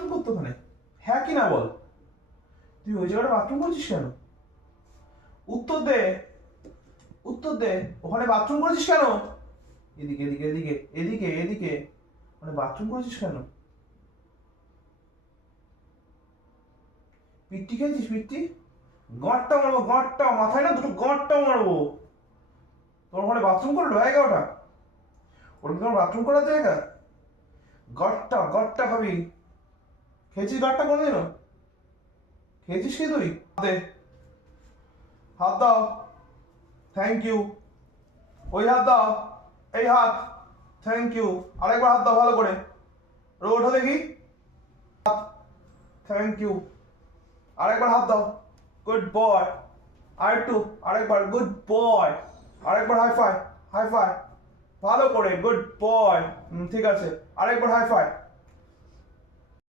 Bathroom করতে ওখানে? হ্যাঁ কি না বল। তুই ওই জায়গাটা বাথরুম করছিস কেন? উত্তর দে, উত্তর দে। ওখানে বাথরুম করেছিস কেন? এদিকে এদিকে এদিকে এদিকে এদিকে, ওখানে বাথরুম করেছিস কেন? পিট্টি খেয়েছিস পিট্টি? গাঁটটা মারবো, গাঁটটা, মাথায় না দুটো গাঁটটা মারবো। তোর ওখানে বাথরুম করলো 11টা? ওর কি তোমার বাথরুম করার জায়গা? গাঁটটা, গাঁটটা খাবি। খেয়েছিস গাঁটটা কোনোদিনও? খেয়েছিস কি তুই? দে, হাত দাও। Thank you. ওই হাত দাও, এই হাত। Thank you. আরেকবার হাত দাও ভালো করে। ওঠো দেখি। Thank you. আরেকবার হাত দাও। Good boy. আরেকটু, আরেকবার। Good boy. আরেকবার হাই ফাই, হাই ফাই। ভালো করে, গুড বয়। ঠিক আছে, আরেকবার হাই ফাই।